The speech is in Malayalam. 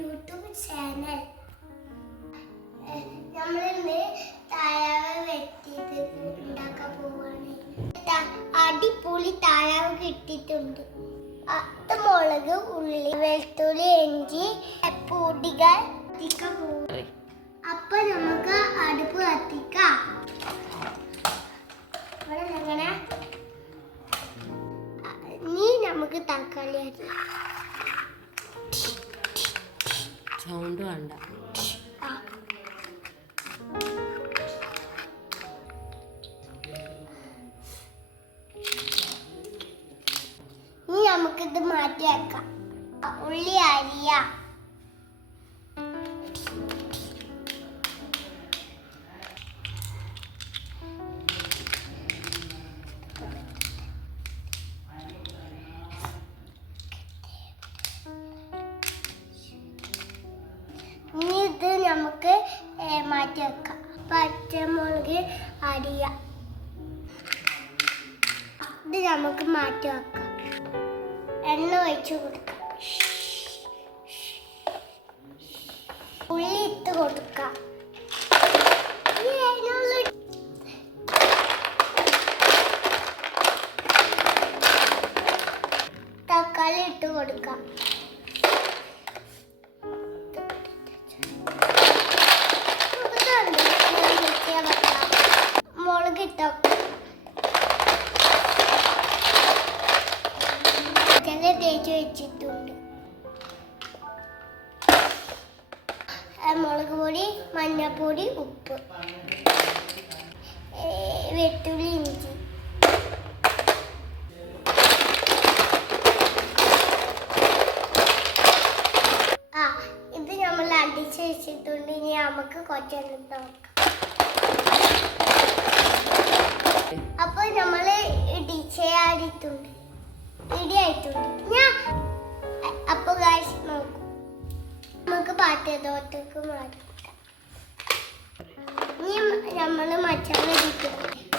YouTube channel. നമ്മളിന്ന് താറാവ് വെട്ടിയിട്ട് ഉണ്ടാക്കാൻ പോവാണ്. അടിപൊളി താറാവ് കിട്ടിയിട്ടുണ്ട്. മുളക്, ഉള്ളി, വെളുത്തുള്ളി, ഇഞ്ചി, പൊടികൾ കത്തിക്കാൻ പോവാ. അപ്പൊ നമുക്ക് അടുപ്പ് കത്തിക്കാം. നമുക്ക് തക്കാളി സൗണ്ട് വേണ്ട. ഇനി നമുക്കിത് മാറ്റി വെക്കാം. ഉള്ളി അരിയാം. ഇനി ഇത് നമുക്ക് മാറ്റി വെക്കാം. പച്ചമുളക് അരിയാം. ഇത് നമുക്ക് മാറ്റി വെക്കാം. എണ്ണ ഒഴിച്ചു കൊടുക്കാം. ഉള്ളി ഇട്ട് കൊടുക്കാം. തക്കാളി ഇട്ട് കൊടുക്കാം. മുളക് ഇട്ടോ തേച്ച് വെച്ചിട്ടുണ്ട്. മുളക് പൊടി, മഞ്ഞൾപ്പൊടി, ഉപ്പ്, വെളുത്തുള്ളി, ഇഞ്ചി. ഇത് നമ്മൾ അടിച്ച് വെച്ചിട്ടുണ്ട്. ഇനി നമുക്ക് കുറച്ചെണ്ണം നോക്കാം. അപ്പൊ നമ്മള് ഡിച്ചായിട്ടുണ്ട്, റെഡി ആയിട്ടുണ്ട്. അപ്പൊ ഗായ്സ് നോക്കൂ, നമുക്ക് പാത്രത്തോട്ടേക്ക് മാറ്റാം. ഇനി നമ്മള് മസാല ഇട്ടിട്ടുണ്ട്.